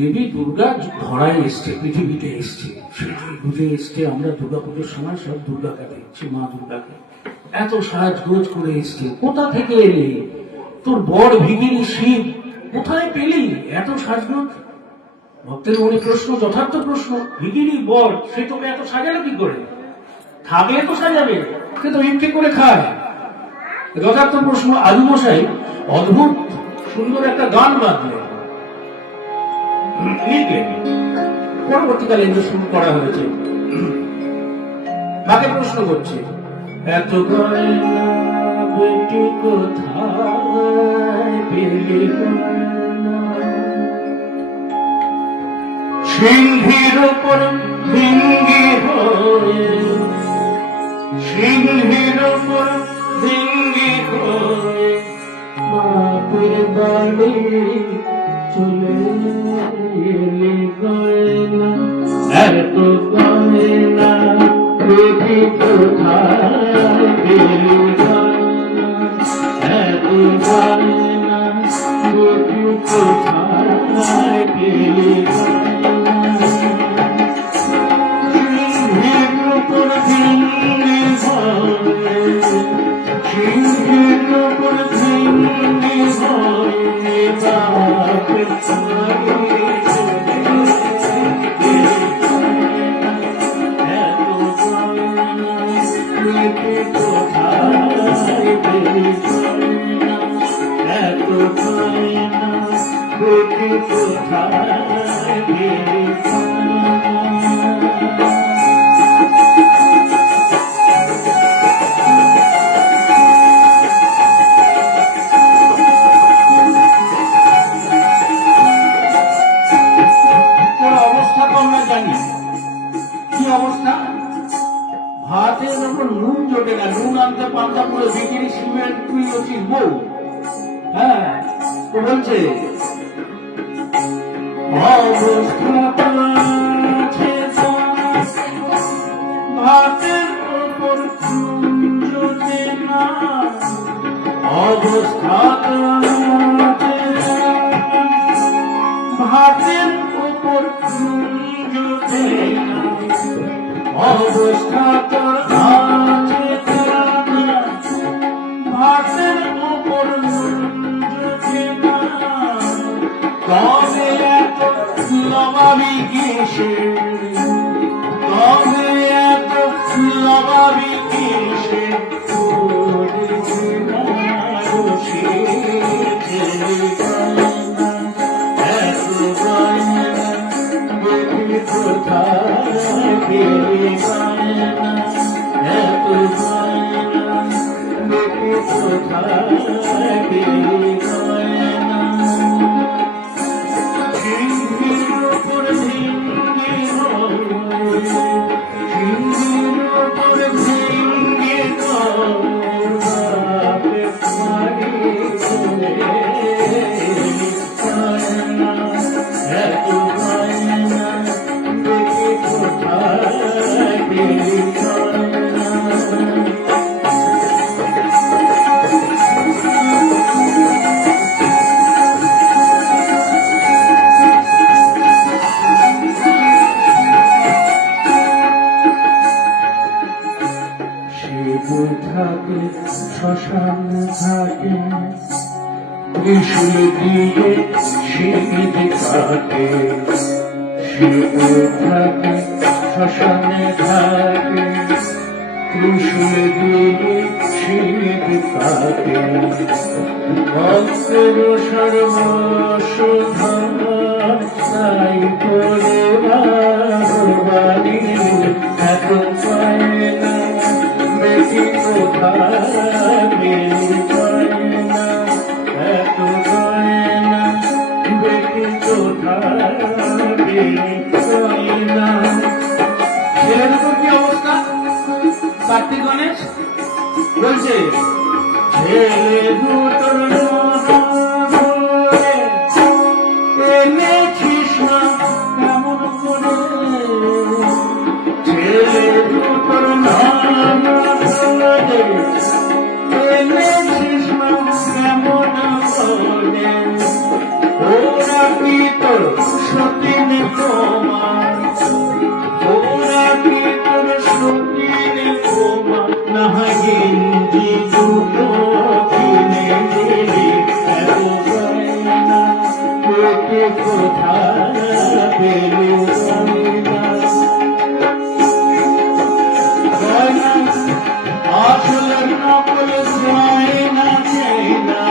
দেবী দুর্গা ধরায় এসছে, পৃথিবীতে এসছে, বুঝে এসছে। আমরা দুর্গাপুজোর সময় সব দুর্গাকে দেখছি, মা দুর্গাকে এত সাজগোজ করে এসছে। কোথা থেকে এলি? তোর বড় ভিগিরি শিব কোথায় পেলি এত সাজগোজ? ভক্তের মনে প্রশ্ন, যথার্থ প্রশ্ন। ভিগিরি বর, সে তোকে এত সাজালো কি করে? থাকলে তো সাজাবে, সে তো ভিক্ষে করে খায়। যথার্থ প্রশ্ন। আলু মশাই অদ্ভুত সুন্দর একটা গান বাঁধলেন, লিখলেন, পরবর্তীকালে এগুলো শুরু করা হয়েছে। তাকে প্রশ্ন করছে, এত গয়না বেটি কোথায় পেলি গয়না? সিংহের উপর ভিঙ্গি হয়ে, সিংহের উপর ভিঙ্গি হয়ে বাপের বাড়ি চলে এলি গয়না। এত গয়না বেটি কোথায় পেলি গয়না? এত গয়না বেটি কোথায় পেলি গয়না? সিংহের উপর ভিঙ্গি হয়ে, সিংহের উপর ভিঙ্গি হয়ে বাপের ভাতের ওপর নুন জোটে না, নুন আনতে পান্তা পুরো বিক্রি সিমেন্ট তুই হচ্ছিস বউ। হ্যাঁ, তো বলছে ভাতের ওপর নুন জোটে না, অবস্থা ভাতের ওপর নুন জোটে না, অবস্থা তোর আছে ভাতের উপর জোটে না। তবে এত লবাবি কিসে, তবে এত লবাবি কিসে? এত গয়না বেটি কোথায় পেলি গয়না? এত গয়না বেটি কোথায় পেলি গয়না? সিংহের উপর ভিঙ্গি হয়ে, সিংহের উপর ভিঙ্গি হয়ে বাপের বাড়ি চলে এলি গয়না। এত গয়না বেটি কোথায় পেলি গয়না? শিব থাকে শ্মশান ঘাটে, ত্রিশূল দিয়ে শীত কাটে। শিব থাকে শ্মশানে ঘাটে, ত্রিশূল দিয়ে শীত কাটে। ভক্তের সর্বসুধা তাই করে বাড়ি এত গয়না বেটি কোথায় পেলি গয়না? এত গয়না বেটি কোথায় পেলি গয়না? ছেলের উপর কি অবস্থা? কার্তিক গণেশ বলছে, ছেলে দুটোর এনেছিস না কেমন করে? ছেলে দুটোর নাম এনেছিস না কেমন করে? ওরা ওরা কি তোর সতীন প্রমাণ, ওরা কি তোর সতীন প্রমাণ, না গেঞ্জি দুটো কিনে দিলি এত গয়না তোকে কোথায় পেলি গয়না, গয়না আসল নকল যায় না চাই না,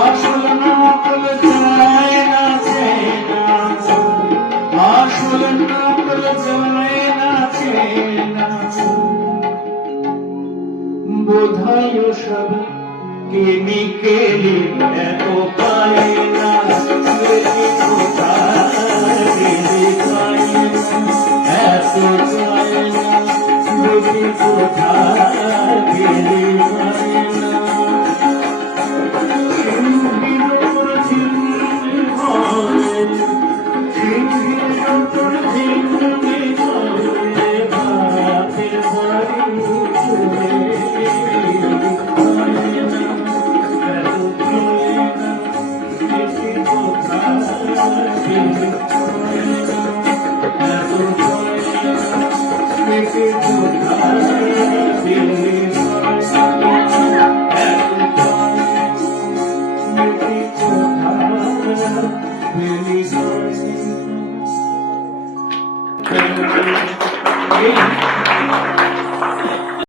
আসল নকল যায় না চাই না, আসল নকল যায় না চাই না, বোধহয় সব কেমিক্যালি এত পায় না, গেলি কোথায় গেলি পায় না, এত পায় না, গেলি কোথায় গেলি পায় না, সিংহীর ওপর ঝিঙ্গি হয়, সিংহীর ওপর ঝিঙ্গি হয়, বাপের বাড়ি চলে